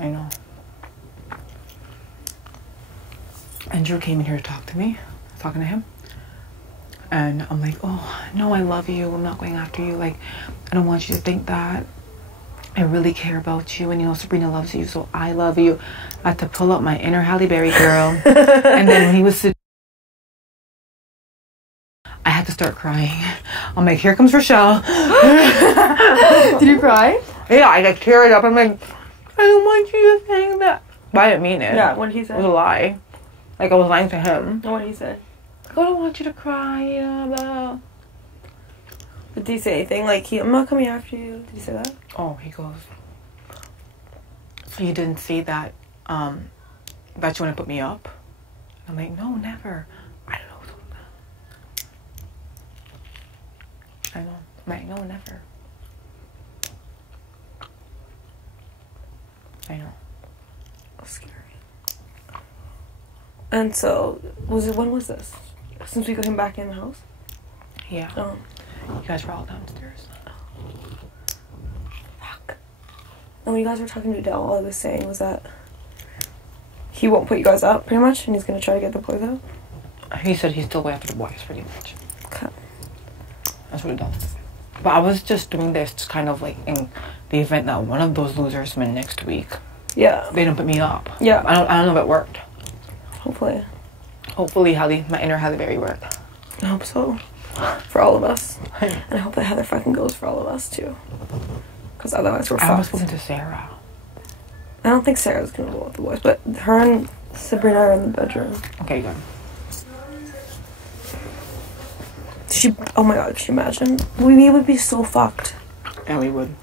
I know. Andrew came in here to talk to me. Talking to him. And I'm like, oh, no, I love you. I'm not going after you. Like, I don't want you to think that. I really care about you. And, you know, Sabrina loves you, so I love you. I had to pull up my inner Halle Berry girl. And then when he was sitting, I had to start crying. I'm like, here comes Rachelle. Did you cry? Yeah, I got teared up. I'm like, I don't want you to think that. But I didn't mean it. Yeah, what did he say? It was a lie. Like, I was lying to him. What did he say? Like, I don't want you to cry, you know, blah. Did he say anything? Like, I'm not coming after you. Did he say that? Oh, he goes, so you didn't say that, that you want to put me up? I'm like, no, never. I don't know. I know. I'm like, no, never. I know. That's scary. And so, when was this? Since we got him back in the house? Yeah. Oh. You guys were all downstairs. Fuck. And when you guys were talking to Adele, all I was saying was that he won't put you guys up, pretty much, and he's going to try to get the boys out? He said he's still going after the boys, pretty much. Okay. That's what he does. But I was just doing this kind of like in the event that one of those losers win next week. Yeah. They don't put me up. Yeah. I don't know if it worked. Hopefully. Hopefully my inner Halle Berry worked. I hope so. For all of us. And I hope that Heather fucking goes for all of us, too. Because otherwise we're fucked. I was speaking to Sarah. I don't think Sarah's going to go with the boys, but her and Sabrina are in the bedroom. Okay, good. Oh my god, can you imagine? We would be so fucked. Yeah, we would.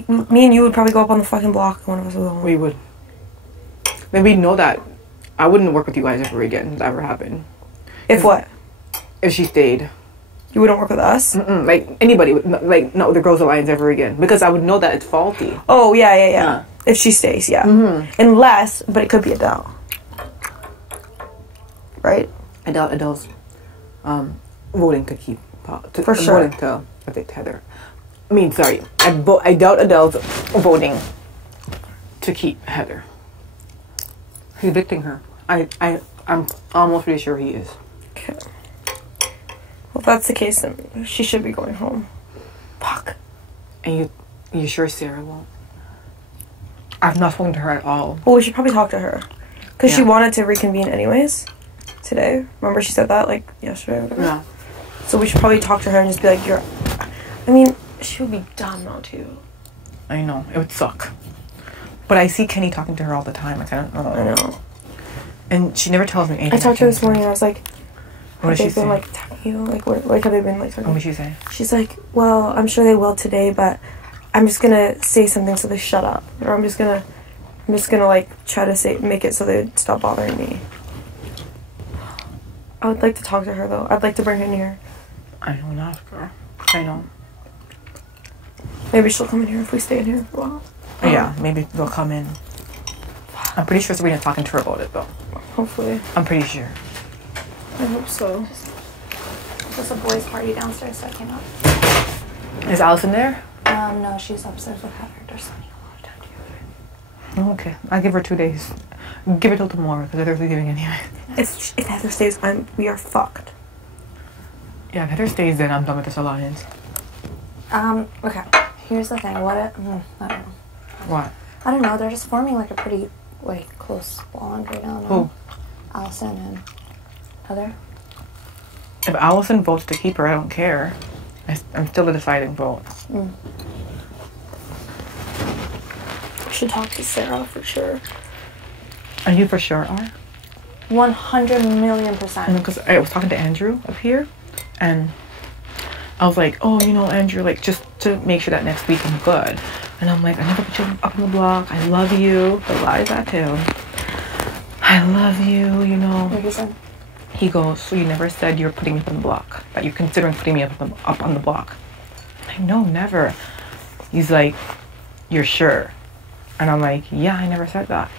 Me and you would probably go up on the fucking block and one of us would go home. We would. Then we'd know that I wouldn't work with you guys ever again if that ever happened. If what? If she stayed. You wouldn't work with us? Mm-mm. Like, anybody would, like, not with the Girls Alliance ever again. Because I would know that it's faulty. Oh, yeah. If she stays, yeah. Mm-hmm. Unless, but it could be Adele. Right? Adele's voting to keep... For sure. Voting to evict Heather. I mean, sorry. I doubt Adele's voting to keep Heather. He's evicting her. I'm almost pretty sure he is. Okay. Well, if that's the case, then she should be going home. Fuck. And you sure Sarah won't? I've not spoken to her at all. Well, we should probably talk to her. Because she wanted to reconvene anyways. Today. Remember she said that, like, yesterday or whatever? Yeah. So we should probably talk to her and just be like, I mean, she would be dumb not to. I know. It would suck. But I see Kenny talking to her all the time. Like, I don't know. I know. And she never tells me anything. I talked to her this morning and I was like, what did she say? Have they been, like, telling you? Like, have they been, like, talking? What did she say? She's like, well, I'm sure they will today, but I'm just gonna say something so they shut up. Or I'm just gonna, like, try to make it so they stop bothering me. I would like to talk to her, though. I'd like to bring her in here. I don't ask her. I know. Maybe she'll come in here if we stay in here for a while. Yeah, maybe they'll come in. I'm pretty sure Sabrina's talking to her about it, though. Hopefully. I'm pretty sure. I hope so. There's a boys' party downstairs, so I came up. Is Allison there? No, she's upstairs with Heather. They're spending a lot of time together. Oh, okay. I'll give her 2 days. Give it till tomorrow, because they're leaving anyway. If Heather stays, we are fucked. Yeah, if Heather stays, then I'm done with this alliance. Okay. Here's the thing. I don't know. What? I don't know. They're just forming like a pretty, like, close bond right now. Who? Allison and Heather. If Allison votes to keep her, I don't care. I'm still a deciding vote. I should talk to Sarah for sure. Are you for sure are? 100,000,000%. Because I was talking to Andrew up here, and I was like, oh, you know, Andrew, like, just to make sure that next week I'm good. And I'm like, I never put you up on the block. I love you. But why is that too? I love you, you know. What did he say? He goes, so you never said you're putting me up on the block, that you're considering putting me up on the block. I'm like, no, never. He's like, you're sure? And I'm like, yeah, I never said that.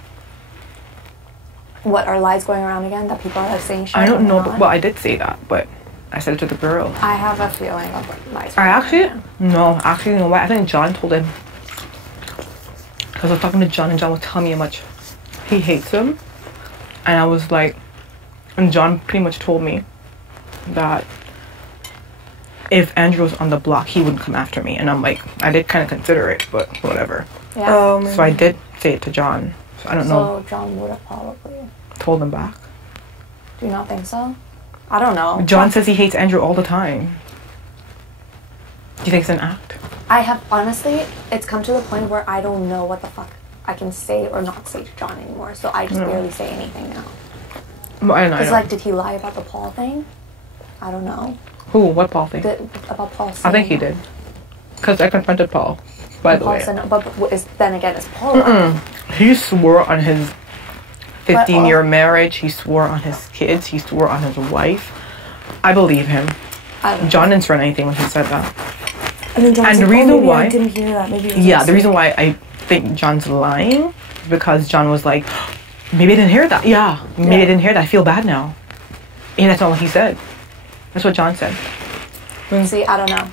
What, are lies going around again that people are like saying shit? I don't know, but, well, I did say that, but I said it to the girl. I have a feeling of what lies. I actually, no, actually, you know what? I think John told him. Because I was talking to John, and John was telling me how much he hates him. And I was like, and John pretty much told me that if Andrew was on the block, he wouldn't come after me. And I'm like, I did kind of consider it, but whatever. Yeah. So I did say it to John. So I don't know. So John would have probably Told him back. Do you not think so? I don't know. John says he hates Andrew all the time. Do you think it's an act? I have, honestly, it's come to the point where I don't know what the fuck I can say or not say to John anymore. So I just barely say anything now. Well, I don't know. It's like, did he lie about the Paul thing? I don't know. Who? What Paul thing? About Paul saying I think he did. Because I confronted Paul, by the way. Then again, is Paul lying? He swore on his 15-year marriage. He swore on his kids. He swore on his wife. I believe him. John didn't swear on anything when he said that. And then John's And the like, reason maybe why I didn't hear that. Maybe it was the mistake. reason why I think John's lying is because John was like, maybe I didn't hear that. Yeah, maybe I didn't hear that. I feel bad now. And that's not what he said. That's what John said. See, I don't know.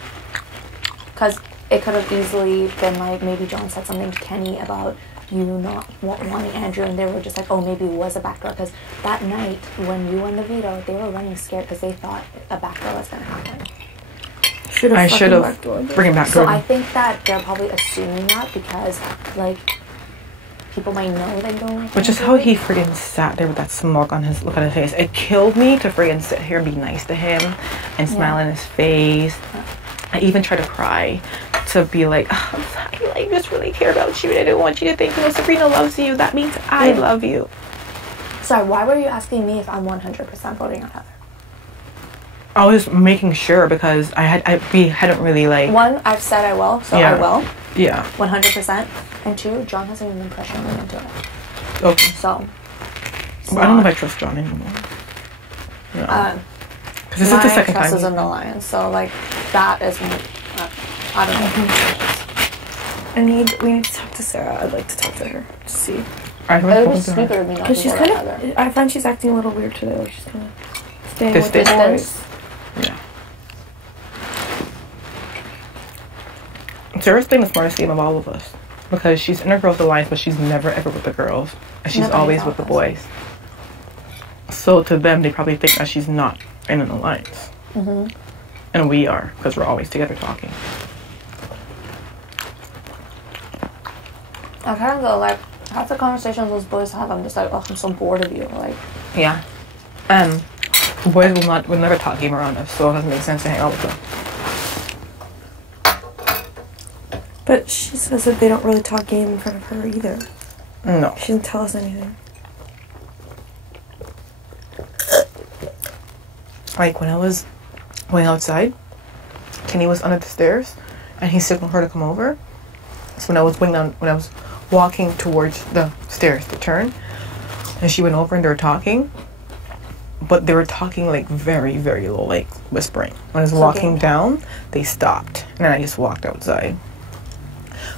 Because it could have easily been like, maybe John said something to Kenny about you not wanting Andrew, and they were just like, oh, maybe it was a backdoor. Because that night, when you won the veto, they were running scared because they thought a backdoor was going to happen. I should have bring him back. So I think that they're probably assuming that because, like, people might know they don't like But just how he friggin' sat there with that look on his face. It killed me to friggin' sit here and be nice to him and smile in his face. I even tried to cry to be like, oh, I'm sorry, I just really care about you and I don't want you to think, Sabrina loves you. That means I love you. Sorry, why were you asking me if I'm 100% voting on Heather? I was making sure because we hadn't really like... One, I've said I will, so I will. Yeah. 100%. And two, John hasn't even been pressuring me into it. Okay. So. Well, I don't know if I trust John anymore. No. Because this is the second time. My trust is in the line, so like that isn't. I don't know. We need to talk to Sarah. I'd like to talk to her to see. It would be stupid of me not to Because she's vote kind Heather. of. I find she's acting a little weird today. Like she's kind of staying with the Distance. boys. Yeah. Sarah's been the smartest game of all of us. Because she's in her girls' alliance, but she's never ever with the girls. And she's always with the boys. So to them, they probably think that she's not in an alliance. Mm-hmm. And we are, because we're always together talking. I kind of go like, half the conversations those boys have, I'm just like, oh, I'm so bored of you. Like. Yeah. The boys will never talk game around us, so it doesn't make sense to hang out with them. But she says that they don't really talk game in front of her either. No. She doesn't tell us anything. Like when I was going outside, Kenny was under the stairs, and he signaled her to come over. So when I was walking towards the stairs to turn, and she went over and they were talking, but they were talking like very, very low, like whispering. When I was walking down, they stopped, and then I just walked outside.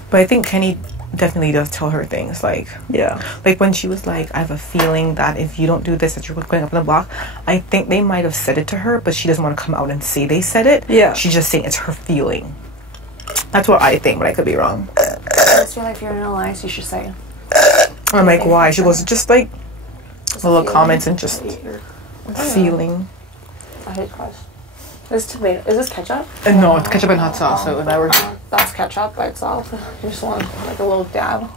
But I think Kenny definitely does tell her things, like when she was like, I have a feeling that if you don't do this, that you're going up on the block. I think they might have said it to her, but she doesn't want to come out and say they said it. Yeah, she's just saying it's her feeling. That's what I think, but I could be wrong. I just feel like if you're in an alliance, you should say. I'm like, why? She goes, just like little comments and just feeling. I hate crust. Is this ketchup? No, it's ketchup and hot sauce. So if I were that's ketchup by itself. You just want like a little dab.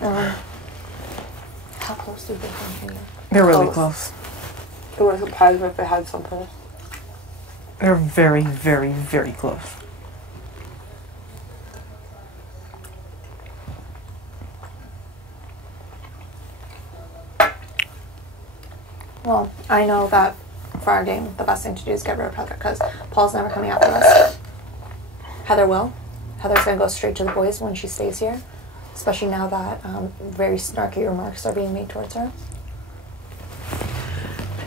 How close do they come here? They're really close. It would surprise me if they had something. They're very, very, very close. Well, I know that for our game, the best thing to do is get rid of Heather because Paul's never coming after us. Heather will. Heather's going to go straight to the boys when she stays here, especially now that very snarky remarks are being made towards her.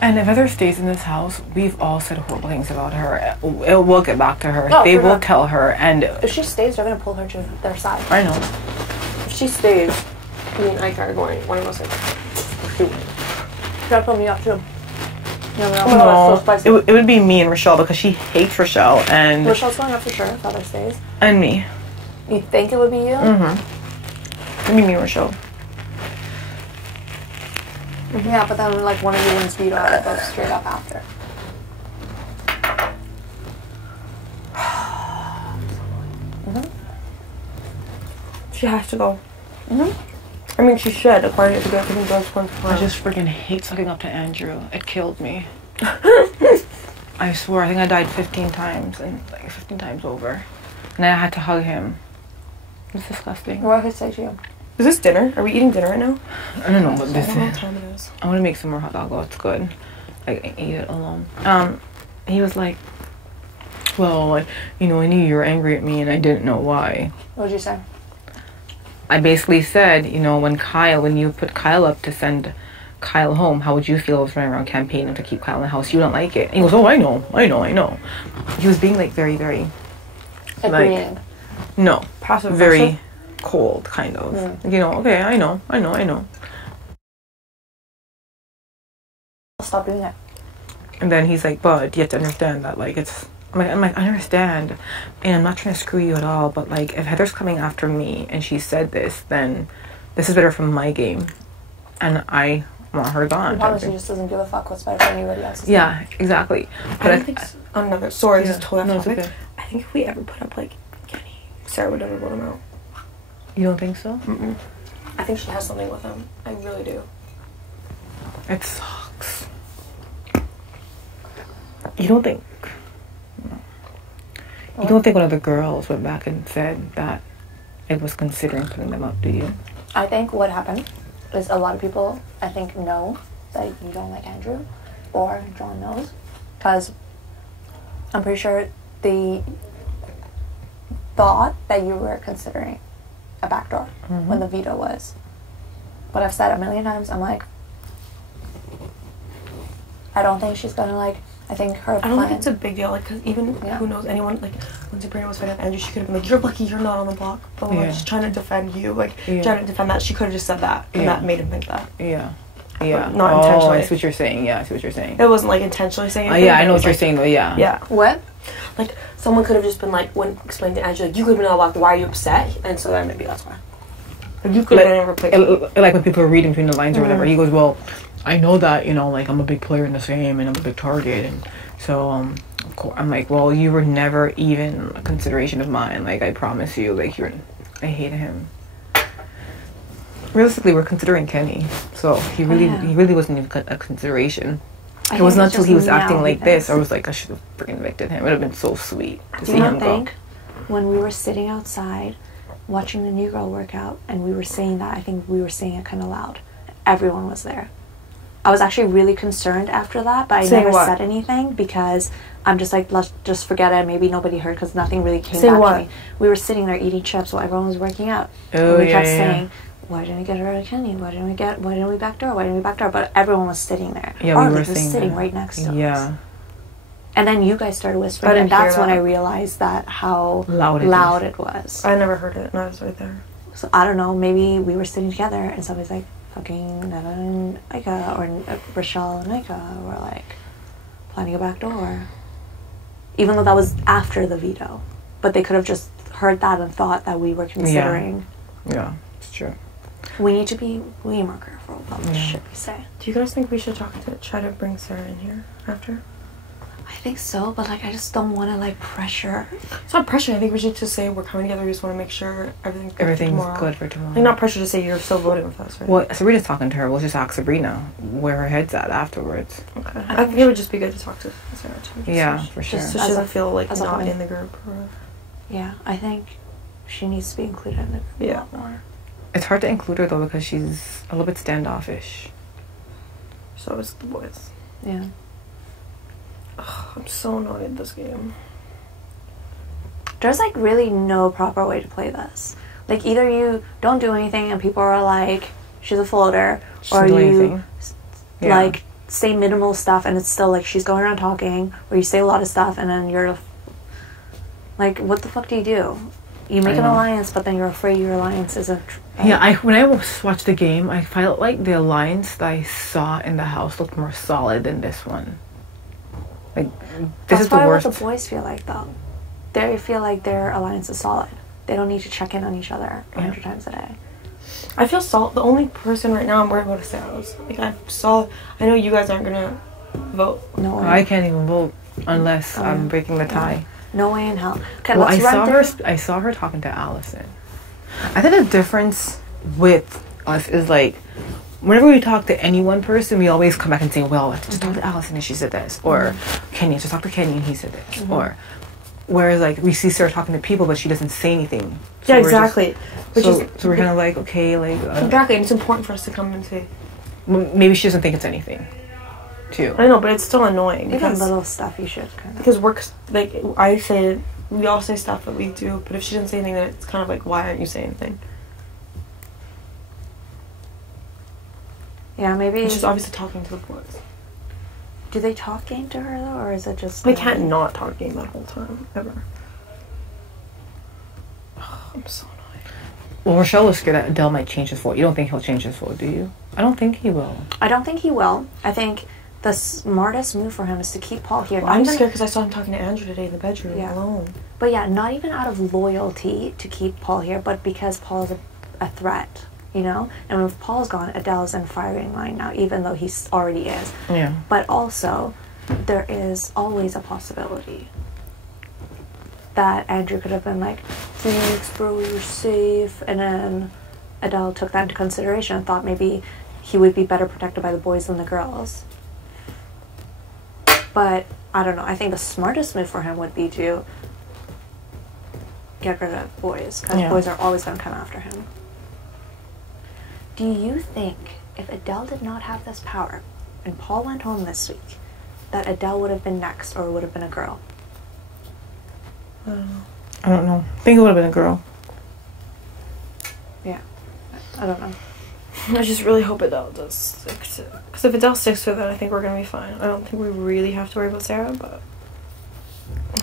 And if Heather stays in this house, we've all said horrible things about her. It will get back to her. They will tell her. And if she stays, they're going to pull her to their side. I know. If she stays, me and Ike are going, one of us are going. She'll pull me up too. No, it would be me and Rachelle because she hates Rachelle and... Rachelle's going up for sure if Heather stays. And me. You think it would be you? Mm-hmm. Maybe me or Rachelle. Yeah, but then like one of you wins veto and goes straight up after. She has to go. I mean, she should, according to the drugs once per I just freaking hate sucking up to Andrew. It killed me. I swear, I think I died 15 times, and like 15 times over. And then I had to hug him. It's disgusting. What could I say to you? Is this dinner? Are we eating dinner right now? I don't know what this I don't know is. what time it is. I want to make some more hot dog. Oh, it's good. I ate it alone. He was like, well, like, you know, I knew you were angry at me and I didn't know why. What did you say? I basically said, you know, when you put Kyle up to send Kyle home, how would you feel if I was running around campaigning to keep Kyle in the house? You don't like it. And he goes, oh, I know. He was being like very, very, Agreeing. like, no, Passive very aggressive? cold, kind of. You know, okay, I know. I'll stop doing it. And then he's like, but you have to understand that, like, I'm like, I understand, and I'm not trying to screw you at all, but, like, if Heather's coming after me and she said this, then this is better for my game, and I want her gone. I promise he just doesn't give a fuck what's better for anybody else. Yeah, exactly. But I don't think another. Sorry, this is totally off it's topic. okay. I think if we ever put up like Kenny, Sarah would never vote him out. You don't think so? I think she has something with him. I really do. It sucks. You don't think? You don't think one of the girls went back and said that it was considering putting them up, do you? I think what happened is a lot of people, I think, know that you don't like Andrew, or John knows, because I'm pretty sure they thought that you were considering a backdoor when the veto was. But I've said a million times, I'm like, I don't think she's gonna like. I think her I plan. don't think it's a big deal. Like, cause even who knows anyone. Like when Sabrina was fighting with Andrew, she could have been like, "You're lucky you're not on the block." But like, she's trying to defend you. Like trying to defend that. She could have just said that, and that made him think that. Yeah. But not intentionally. I see what you're saying. Yeah, I see what you're saying. It wasn't like intentionally saying anything. Yeah, I know what you're saying though. Yeah. Yeah. What? Like someone could have just been like, when explaining to Andrew, like, you could have been on the block. Why are you upset? And so then maybe that's why. Like, you could have been in replacement. Like when people are reading between the lines or whatever, he goes, "Well, I know that, you know, like I'm a big player in this game and I'm a big target, and so of course I'm like, well, you were never even a consideration of mine. Like I promise you, like I hate him. Realistically, we're considering Kenny, so he really wasn't even a consideration. It wasn't until he was acting like this, I was like, I should have freaking evicted him. It would have been so sweet to see him go. When we were sitting outside watching the new girl work out and we were saying that, I think we were saying it kind of loud. Everyone was there. I was actually really concerned after that, but I never said anything because I'm just like, let's just forget it. Maybe nobody heard because nothing really came back to me. We were sitting there eating chips while everyone was working out. And we kept saying, why didn't we get rid of Kenny? Why didn't we backdoor? Why didn't we backdoor? But everyone was sitting there. Yeah, we were sitting right next to us. Yeah. And then you guys started whispering, and that's when I realized that how loud it was. I never heard it, and I was right there. So I don't know, maybe we were sitting together, and somebody's like, fucking Neda and IKA, or Rachelle and Neda were like, planning a backdoor. Even though that was after the veto. But they could have just heard that and thought that we were considering. Yeah, it's true. We need to be way more careful about the shit we say. Do you guys think we should try to bring Sarah in here after? I think so, but like I just don't want to like pressure. It's not pressure. I think we should just say we're coming together. We just want to make sure everything's good for tomorrow. Like not pressure to say you're still voting with us, right? Well, Sabrina's talking to her. We'll just ask Sabrina where her head's at afterwards. Okay. I think it would just be good to talk to Sarah too. Yeah, for sure. Just so she doesn't feel like not in the group. Yeah, I think she needs to be included in the group a lot more. It's hard to include her though because she's a little bit standoffish. So is the boys. Yeah. Ugh, I'm so annoyed at this game. There's like really no proper way to play this. Like either you don't do anything and people are like, she's a floater, or you like say minimal stuff and it's still like she's going around talking, or you say a lot of stuff and then you're like, what the fuck do? You make an alliance, but then you're afraid your alliance isn't. Yeah, when I watched the game, I felt like the alliance that I saw in the house looked more solid than this one. Like, this is the worst. That's what the boys feel like, though. They feel like their alliance is solid. They don't need to check in on each other 100 times a day. I feel the only person right now I'm worried about is Sarah. Like, I know you guys aren't gonna vote. No way. I can't even vote unless I'm breaking the tie. No way in hell. Okay, Well, let's run through. I saw her talking to Allison. I think the difference with us is like, whenever we talk to any one person, we always come back and say, well, I just talked to Allison and she said this. Or Kenny, I just talked to Kenny and he said this. Or whereas like we see Sarah talking to people but she doesn't say anything. So yeah, exactly. So we're kind of like, okay, like exactly, and it's important for us to come and say. Maybe she doesn't think it's anything, too. I know, but it's still annoying. Even little stuff you should kind of. Because we all say stuff that we do, but if she doesn't say anything, then it's kind of like, why aren't you saying anything? Yeah, maybe. And she's obviously talking to the boys. Do they talk game to her though, or is it just? They can't not talk game that whole time ever. Oh, I'm so annoyed. Well, Rachelle was scared that Adele might change his vote. You don't think he'll change his vote, do you? I don't think he will. I don't think he will. I think the smartest move for him is to keep Paul here. Well, I'm scared because I saw him talking to Andrew today in the bedroom alone. But yeah, not even out of loyalty to keep Paul here, but because Paul's a threat, you know? And if Paul's gone, Adele's in firing line now, even though he already is. Yeah. But also, there is always a possibility that Andrew could have been like, thanks, bro, you're safe. And then Adele took that into consideration and thought maybe he would be better protected by the boys than the girls. But I don't know. I think the smartest move for him would be to get rid of boys, because boys are always going to come after him. Do you think if Adele did not have this power and Paul went home this week, that Adele would have been next or would have been a girl? I don't know. I think it would have been a girl. Yeah. I don't know. I just really hope Adele does stick to it. Because if Adele sticks to it, then I think we're going to be fine. I don't think we really have to worry about Sarah, but...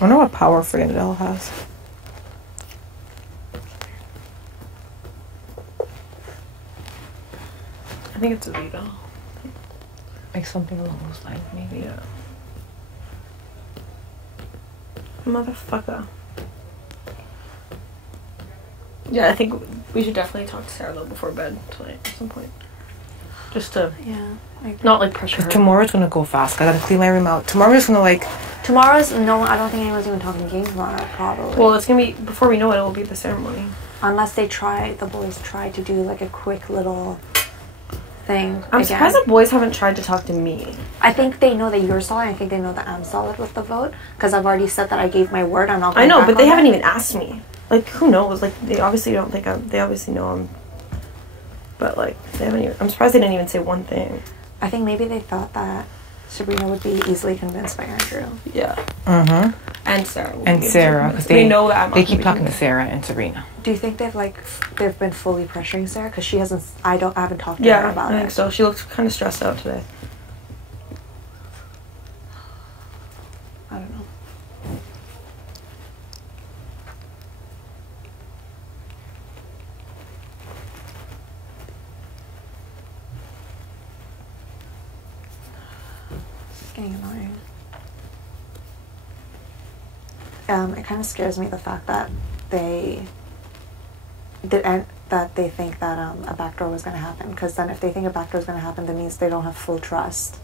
I wonder what power friggin' Adele has. I think it's a veto. Like something along those lines, maybe. Yeah. Motherfucker. Yeah, I think we should definitely talk to Sarah though before bed tonight at some point. Just to not like pressure her. Tomorrow's gonna go fast. I gotta clean my room out. Tomorrow's gonna like. Tomorrow's I don't think anyone's even talking game tomorrow. Probably. Well, it's gonna be before we know it. It will be the ceremony. Unless the boys try to do like a quick little thing. I'm surprised the boys haven't tried to talk to me. I think they know that you're solid. I think they know that I'm solid with the vote because I've already said that I gave my word. I'm not going I know, back but they on haven't that. even asked me. Like, who knows? Like, they obviously don't think they obviously know I'm. But like, they haven't even. I'm surprised they didn't even say one thing. I think maybe they thought that Sabrina would be easily convinced by Andrew. Yeah. Mm-hmm. And Sarah. And Sarah, because they know that they keep talking to Sarah and Sabrina. Do you think they've been fully pressuring Sarah? Because she hasn't. I haven't talked to her about it. I think so. She looks kind of stressed out today. I don't know. It's getting annoying. It kind of scares me the fact that they think that a backdoor was going to happen. Because then if they think a backdoor is going to happen, that means they don't have full trust.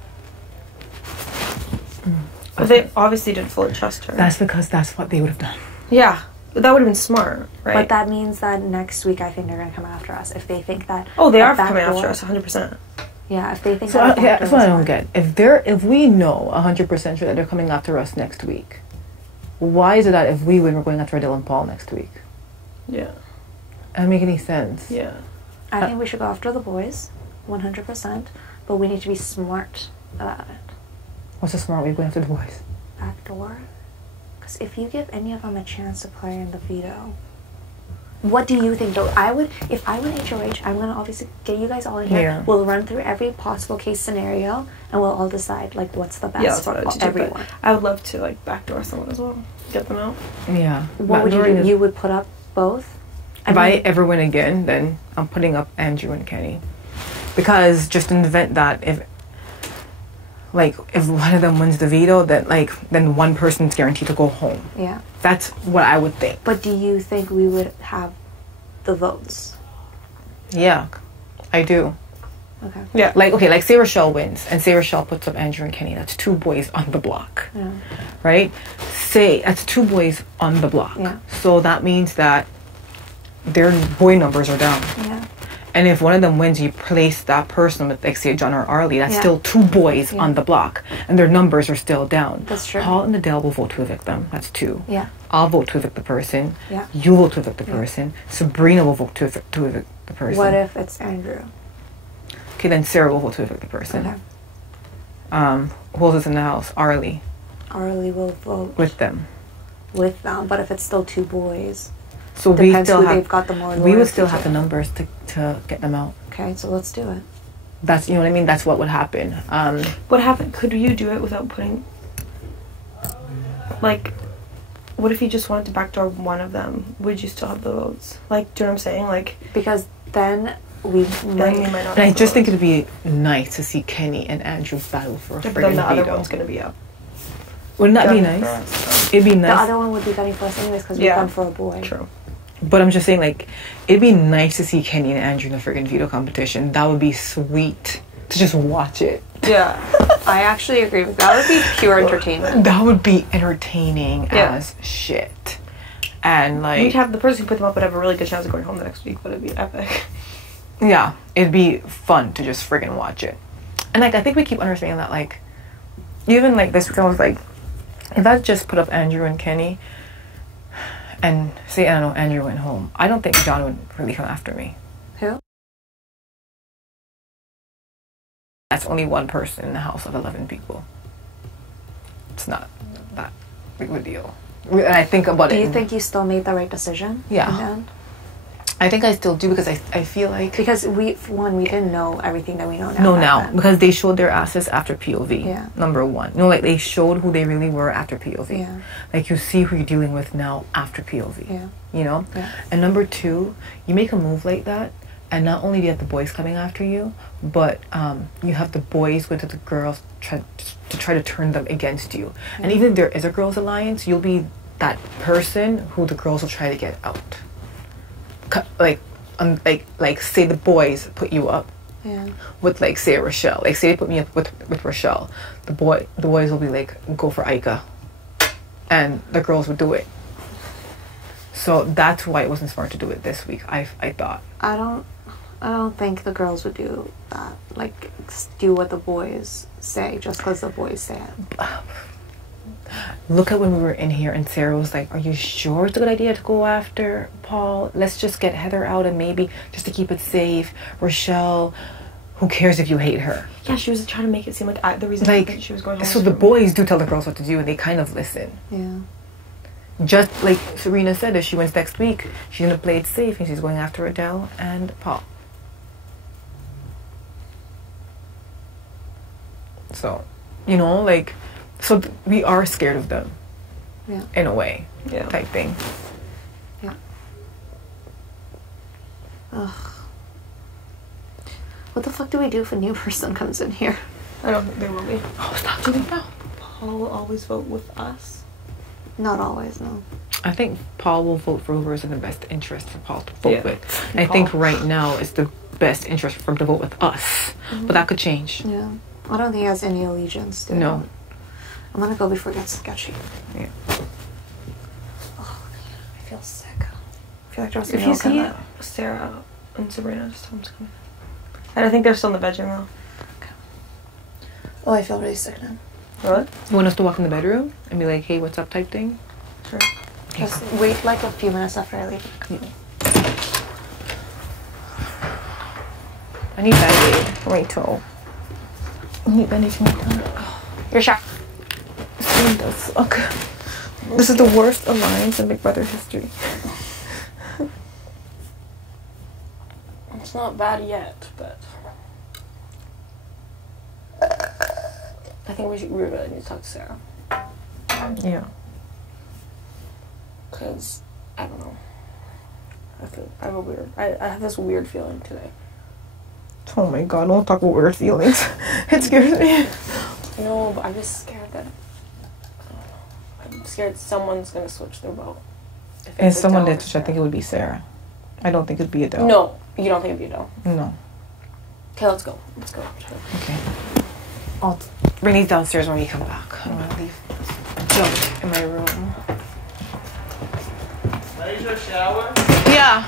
But they obviously didn't fully trust her. That's because that's what they would have done. Yeah. But that would have been smart, right? But that means that next week I think they're going to come after us. If they think that... Oh, they are coming after us, 100%. Yeah, if they think So that... that's what I don't get. If we know 100% sure that they're coming after us next week, why is it that if we win, we're going after Adele and Paul next week? Yeah. That doesn't make any sense. Yeah. I think we should go after the boys, 100%, but we need to be smart about it. What's the smart way of going after the boys? Backdoor? Because if you give any of them a chance to play in the veto, what do you think though? If I win HOH, I'm going to obviously get you guys all in here. Yeah. We'll run through every possible case scenario and we'll all decide like what's the best for everyone. I would love to like backdoor someone as well. Get them out. Yeah. What would you do? You would put up both? If I ever win again, then I'm putting up Andrew and Kenny. Because just in the event that if... like, if one of them wins the veto, then one person's guaranteed to go home. Yeah. That's what I would think. But do you think we would have the votes? Yeah, I do. Okay. Yeah. Like say Rachelle wins, and say Rachelle puts up Andrew and Kenny. That's 2 boys on the block. Yeah. Right? Say that's 2 boys on the block. Yeah. So that means that their boy numbers are down. Yeah. And if one of them wins, you place that person with, like, say, John or Arlie. That's still 2 boys on the block. And their numbers are still down. That's true. Paul and Adele will vote to evict them. That's 2. Yeah. I'll vote to evict the person. Yeah. You vote to evict the person. Sabrina will vote to evict the person. What if it's Andrew? Okay, then Sarah will vote to evict the person. Okay. Who else is in the house? Arlie. Arlie will vote With them. with them, but if it's still 2 boys, So depends who they've got the more. we would still loyalty have the numbers to get them out. Okay, so let's do it. That's, you know what I mean? That's what would happen. What happened? Could you do it without putting, like, what if you just wanted to backdoor one of them? Would you still have the votes? Like, do you know what I'm saying? Like, Because then we then might. you might not. and I have the just think votes. it'd be nice to see Kenny and Andrew battle for a Yeah, but friggin' then the other veto. one's gonna be up. Wouldn't that be Gunning for nice? us, It'd be The nice. other one would be gunning for us anyways because we Yeah. gun for a boy. so. True. But I'm just saying, like, it'd be nice to see Kenny and Andrew in the friggin' veto competition. That would be sweet to just watch it. Yeah. I actually agree with that. That would be pure entertainment. That would be entertaining Yeah. as shit. And, like, We'd have the person who put them up would have a really good chance of going home the next week, but it'd be epic. yeah, it'd be fun to just friggin' watch it. And, like, I think we keep understanding that, like, even, like, this week I was like, if I just put up Andrew and Kenny and say, I don't know, Andrew went home, I don't think John would really come after me. Who? That's only one person in the house of 11 people. It's not that big of a deal. And I think about Do it. you think you still made the right decision? Yeah. In the end? I think I still do because I feel like... Because we didn't know everything that we know now. No, back now. then. Because they showed their asses after POV. Yeah. Number 1. No, like, they showed who they really were after POV. Yeah. Like, you see who you're dealing with now after POV. Yeah. You know? Yeah. And number 2, you make a move like that, and not only do you have the boys coming after you, but you have the boys with the girls to try to turn them against you. Yeah. And even if there is a girls' alliance, you'll be that person who the girls will try to get out. Like say the boys put you up Yeah. with, like, say Rachelle. Like, say they put me up with Rachelle. The boys will be like, go for IKA. And the girls would do it. So that's why it wasn't smart to do it this week, I thought. I don't think the girls would do that. Like, do what the boys say just because the boys say it. Look at when we were in here and Sarah was like, are you sure it's a good idea to go after Paul? Let's just get Heather out and maybe just to keep it safe. Rachelle, who cares if you hate her? Yeah, she was trying to make it seem like the reason Like, that she was going home. so was the for me. boys do tell the girls what to do and they kind of listen. Yeah. Just like Serena said, if she wins next week, she's going to play it safe and she's going after Adele and Paul. So, you know, like, so we are scared of them. Yeah. In a way. Yeah. Type thing. Yeah. Ugh. What the fuck do we do if a new person comes in here? I don't think there will be. Oh, stop doing that. Paul will always vote with us. Not always, no. I think Paul will vote for whoever's in the best interest for Paul to vote Yeah. with. And I think right now it's the best interest for him to vote with us. But that could change. Yeah. I don't think he has any allegiance to No. it. I'm gonna go before it gets sketchy. Yeah. Oh, I feel sick. I feel like there was If you milk in see that. Sarah and Sabrina, just tell them to come in. And I think they're still in the bedroom though. Oh, I feel really sick now. What? You want us to walk in the bedroom and be like, hey, what's up type thing? Sure. Just wait like a few minutes after I leave. I need Band-Aid for my toe. I need Band-Aid for my toe. You're sure? This game does suck. This is the worst alliance in Big Brother history. It's not bad yet, but I think we really need to talk to Sarah. Yeah. Because, I don't know. I have this weird feeling today. Oh my god, don't talk about weird feelings. It scares me. No, but I'm just scared that. I'm scared someone's gonna switch their vote. And someone did switch. I think it would be Sarah. I don't think it'd be Adele. No, you don't think it'd be Adele? No. Okay, let's go. Let's go. Okay. I'll bring these downstairs when we come back. I'm gonna leave junk in my room. Can I use your shower? Yeah.